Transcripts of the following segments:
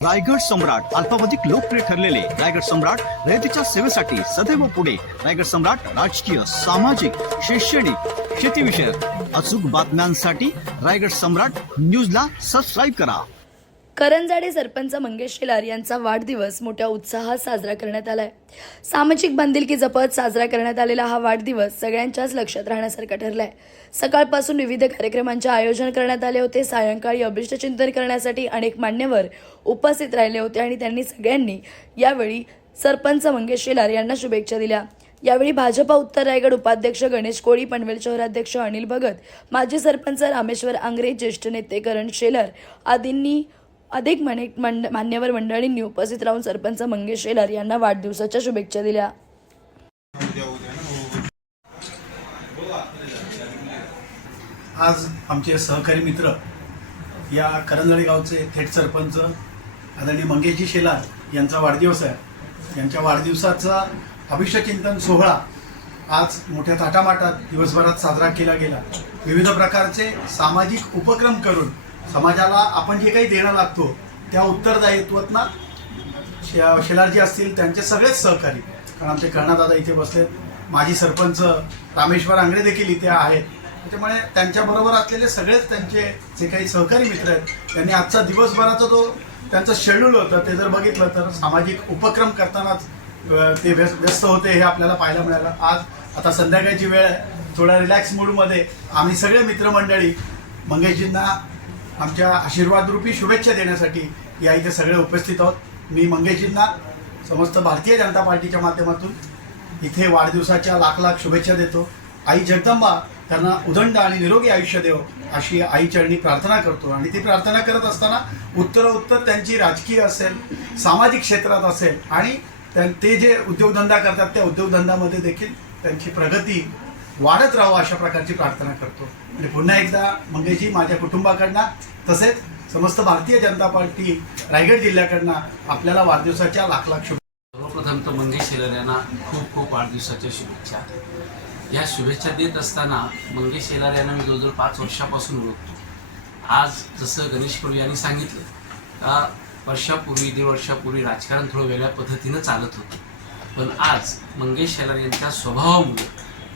रायगड सम्राट अल्पावधीत लोकप्रिय ठरलेले रायगड सम्राट रयतेच्या सेवेसाठी सदैव पुढे. रायगड सम्राट राजकीय, सामाजिक, शैक्षणिक, शेतीविषयक अचूक बातम्यांसाठी रायगड सम्राट न्यूजला सबस्क्राईब करा. करंजाडे सरपंच मंगेश शेलार यांचा वाढदिवस मोठ्या उत्साहात साजरा करण्यात आलाय. सामाजिक बांधिलकी जपत साजरा करण्यात आलेला हा वाढदिवस सगळ्यांच्याच लक्षात राहण्यासारखा ठरलाय. सकाळपासून विविध कार्यक्रमांचे आयोजन करण्यात आले होते. सायंकाळी अभिष्ट चिंतन करण्यासाठी अनेक मान्यवर उपस्थित राहिले होते आणि त्यांनी सगळ्यांनी यावेळी सरपंच मंगेश शेलार यांना शुभेच्छा दिल्या. यावेळी भाजपा उत्तर रायगड उपाध्यक्ष गणेश कोळी, पनवेल शहराध्यक्ष अनिल भगत, माजी सरपंच रामेश्वर आंग्रे, ज्येष्ठ नेते करण शेलार आदींनी अधिक मान्यवर मंडळींनी उपस्थित राहून सरपंच मंगेश शेलार यांना वाढदिवसाच्या शुभेच्छा दिल्या. आज आमचे सहकारी मित्र या करंजाडे गावचे थेट सरपंच आदरणीय मंगेशजी शेलार यांचा वाढदिवस आहे. यांच्या वाढदिवसाचा अभिष्टचिंतन सोहळा आज मोठ्या थाटामाटात दिवसभरात साजरा केला गेला. विविध प्रकारचे सामाजिक उपक्रम करून समाजाला आपण जे काही देणं लागतो त्या उत्तरदायित्वातनं शेलारजी असतील त्यांचे सगळेच सहकारी, कारण आमचे कर्णादादा इथे बसलेत, माजी सरपंच रामेश्वर आंग्रे देखील इथे आहेत. त्याच्यामुळे त्यांच्याबरोबर असलेले सगळेच त्यांचे जे काही सहकारी मित्र आहेत त्यांनी आजचा दिवसभराचा जो त्यांचं शेड्यूल होतं ते जर बघितलं तर सामाजिक उपक्रम करतानाच ते व्यस्त होते हे आपल्याला पाहायला मिळालं. आज आता संध्याकाळची वेळ आहे, थोड्या रिलॅक्स मूडमध्ये आम्ही सगळे मित्रमंडळी मंगेशजींना आमच्या आशीर्वादरूपी शुभेच्छा देण्यासाठी या इथे सगळे उपस्थित आहोत. मी मंगेशजींना समस्त भारतीय जनता पार्टीच्या माध्यमातून इथे वाढदिवसाच्या लाख लाख शुभेच्छा देतो. आई जगदंबा त्यांना उदंड आणि निरोगी आयुष्य देव अशी आईचरणी प्रार्थना करतो. आणि ती प्रार्थना करत असताना उत्तरोत्तर त्यांची राजकीय असेल, सामाजिक क्षेत्रात असेल आणि ते जे उद्योगधंदा करतात त्या उद्योगधंद्यामध्ये देखील त्यांची प्रगती वाढत राहावं अशा प्रकारची प्रार्थना करतो. आणि पुन्हा एकदा मंगेशजी माझ्या कुटुंबाकडनं तसेच समस्त भारतीय जनता पार्टी रायगड जिल्ह्याकडनं आपल्याला वाढदिवसाच्या लाख लाख शुभेच्छा. सर्वप्रथम तर मंगेश शेलार यांना खूप खूप वाढदिवसाच्या शुभेच्छा. या शुभेच्छा देत असताना मंगेश शेलार यांना मी जवळजवळ 5 वर्षापासून ओळखतो. आज जसं गणेश कोळी यांनी सांगितलं का वर्षापूर्वी 1.5 वर्षापूर्वी राजकारण थोडं वेगळ्या पद्धतीनं चालत होतं, पण आज मंगेश शेलार यांच्या स्वभावामुळे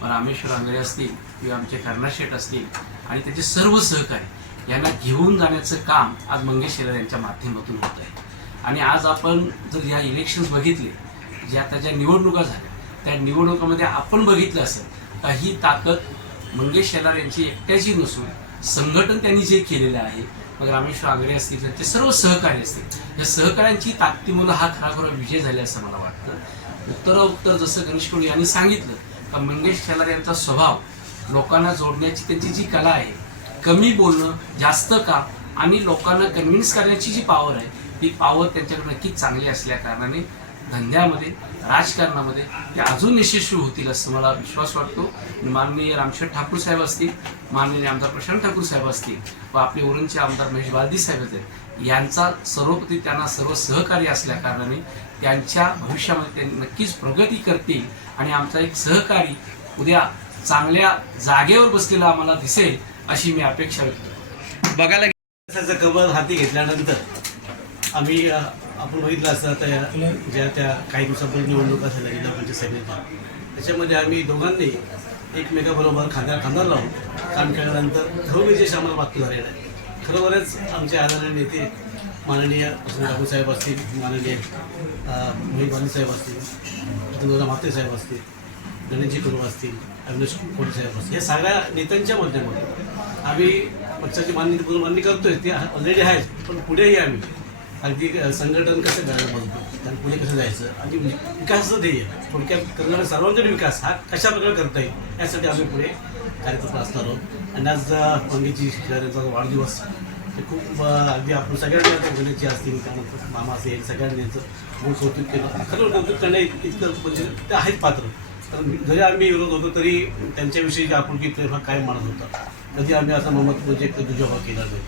रामेश्वर आंग्रे असतील किंवा आमचे कर्णाशेठ असतील आणि त्याचे सर्व सहकारी यांना घेऊन जाण्याचं काम आज मंगेश शेलार यांच्या माध्यमातून होत आहे. आणि आज आपण जर या इलेक्शन्स बघितले, ज्या त्याच्या निवडणुका झाल्या त्या निवडणुकामध्ये आपण बघितलं असेल का ही ताकद मंगेश शेलार यांची एकट्याची नसून संघटन त्यांनी जे केलेलं आहे, मग रामेश्वर आंग्रे असतील त्यांचे सर्व सहकारी असतील या सहकाऱ्यांची ताकदीमुळे हा खरा विजय झाला असं मला वाटतं. उत्तरोत्तर जसं गणेश कोळी यांनी सांगितलं का मंगेश शेलार यांचा स्वभाव, लोकांना जोडण्याची त्यांची जी कला आहे, कमी बोलणं जास्त काम आणि लोकांना कन्व्हिन्स करण्याची जी पॉवर आहे ती पॉवर त्यांच्याकडे नक्कीच चांगली असल्या कारणाने धंद्यामध्ये, राजकारणामध्ये ते अजून यशस्वी होतील असं मला विश्वास वाटतो. माननीय रामशेठ ठाकूर साहेब असतील, माननीय आमदार प्रशांत ठाकूर साहेब असतील व आपले उरणचे आमदार महेश बालदी साहेब असतील यांचा सर्वप्रती त्यांना सर्व सहकार्य असल्या कारणाने त्यांच्या भविष्यामध्ये ते नक्कीच प्रगती करतील आणि आमचा एक सहकारी उद्या चांगल्या जागेवर बसलेला आम्हाला दिसेल अशी मी अपेक्षा व्यक्त करतो. बघायला त्याचं कमल हाती घेतल्यानंतर आम्ही आपण बघितलं असतं आता ज्या त्या काही दिवसापूर्वी निवडणुका झाल्या जिल्हा पंचायत समितीच्या, त्याच्यामध्ये आम्ही दोघांनी एकमेकाबरोबर खांद्याला खांदा लावून काम केल्यानंतर घरोघरी यश आम्हाला प्राप्त झालेलं आहे. खरोखरच आमचे आदरणीय नेते माननीय ठाकूर साहेब असतील, माननीय महेश बालदी साहेब असतील, रतनदादा म्हात्रे साहेब असतील, गणेशजी करू असतील, अविनाश कोळी साहेब असतील, या सगळ्या नेत्यांच्या माध्यमातून आम्ही पक्षाची मान्य करतोय ते ऑलरेडी आहे, पण पुढेही आम्ही अगदी संघटन कसं करायला मजबूत आणि पुढे कसं जायचं आणि विकासाचं ध्येय थोडक्यात करणारा सर्वांगीण विकास हा कशा प्रकारे करता येईल यासाठी आम्ही पुढे कार्यक्रम असणार आहोत. आणि आज मंगेशजी यांचा वाढदिवस ते खूप अगदी आपण सगळ्यांना गणेशजी असतील, त्यानंतर मामा असेल, सगळ्यांनी यांचं मूळ कौतुक केलं. खरं कौतुक करण्या इतकं म्हणजे ते आहेत पात्र. कारण जरी आम्ही विरोध होतो तरी त्यांच्याविषयी आपुलकी प्रेम हा कायम मानत होता. कधी आम्ही असा ममत म्हणजे दुजाभाव केला नाही,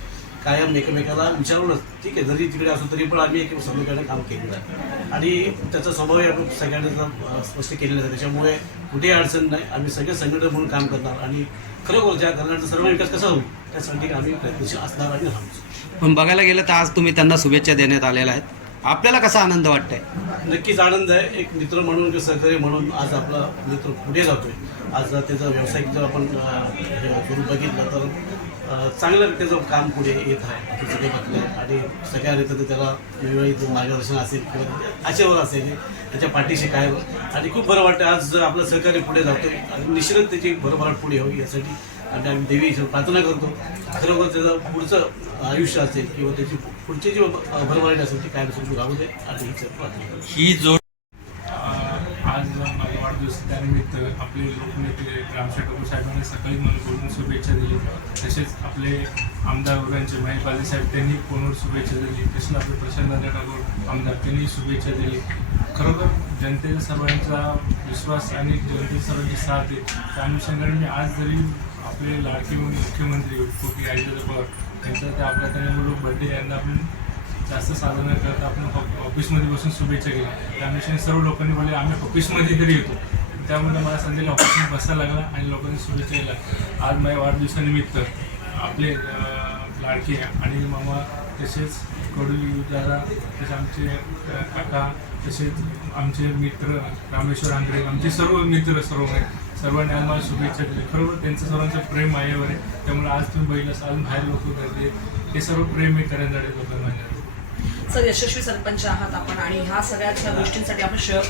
कायम एकमेकाला विचारूनच ठीक आहे जरी तिकडे असो तरी पण आम्ही एक सगळीकडे काम केलेलं आहे आणि त्याचा स्वभावही आपण सगळ्यांना स्पष्ट केलेला आहे. त्याच्यामुळे कुठेही अडचण नाही, आम्ही सगळे संघटन म्हणून काम करणार आणि खरोखर ज्या करण्याचा सर्व विकास कसा होईल त्यासाठी आम्ही प्रयत्नशील असणार आणि राहू. पण बघायला गेलं तर आज तुम्ही त्यांना शुभेच्छा देण्यात आलेल्या आहेत. आपल्याला कसा आनंद वाटतंय? नक्कीच आनंद आहे. एक मित्र म्हणून किंवा सहकारी म्हणून आज आपला मित्र पुढे जातोय. आज त्याचा व्यावसायिक जर आपण हे स्वरूप बघितलं तर चांगलं त्याचं काम पुढे येत आहे ते सगळे बघले आणि सगळ्या रीतीने त्याला वेळोवेळी मार्गदर्शन असेल किंवा आशेवर असेल त्याच्या पाठीशी काय आणि खूप बरं वाटतं आज आपलं सहकार्य पुढे जातोय आणि निश्चितच त्याची भरभराट पुढे होईल यासाठी आणि आम्ही देवी प्रार्थना करतो. खरोखर त्याचं पुढचं आयुष्य असेल किंवा त्याची पुढची जी भरभराट असेल ती कायमस्वरूपी राहू दे आणि हीच प्रार्थना करतो. ही जोड आज माझा वाढदिवस त्यानिमित्त आपले लोकनेते रामशेठ साहेबांनी सकाळी मला बोलून शुभेच्छा दिली. तसेच आपले आमदार वगैरेंचे महेश बाले साहेब त्यांनी फोनवर शुभेच्छा दिली. तसेच आपले प्रशांत ठाकूर आमदार त्यांनी शुभेच्छा दिली. खरोखर जनतेचा सर्वांचा विश्वास आणि जनतेचा सर्वांची साथ आहे. त्या अनुषंगाने मी आज जरी आपले लाडके मुख्यमंत्री कोटी आदित्य पवार यांचा त्या आपल्या त्यामुळे बड्डे यांना आपण जास्त साजरा न करता आपण ऑफिसमध्ये बसून शुभेच्छा केल्या. त्यानुसार सर्व लोकांनी बोलले आम्ही ऑफिसमध्ये तरी येतो. त्यामुळे मला संध्याकाळी ऑफिसमध्ये बसायला लागला आणि लोकांनी शुभेच्छा केल्या. आज माझ्या वाढदिवसानिमित्त आपले लाडके अनिल मामा तसेच कडू दादा तसेच आमचे काका तसेच आमचे मित्र रामेश्वर आंग्रे आमचे सर्व मित्र सर्वांनी आज मला शुभेच्छा दिल्या. खरोबर त्यांचं सर्वांचं प्रेम माझ्यावर आहे. त्यामुळे आज तुम्ही बघितलं आज बाहेर लोक करते हे सर्व प्रेम हे करंजाडे लोकांना माझ्यावर. सर यशस्वी सरपंच आहात आपण आणि ह्या सगळ्या गोष्टींसाठी आपण शेअर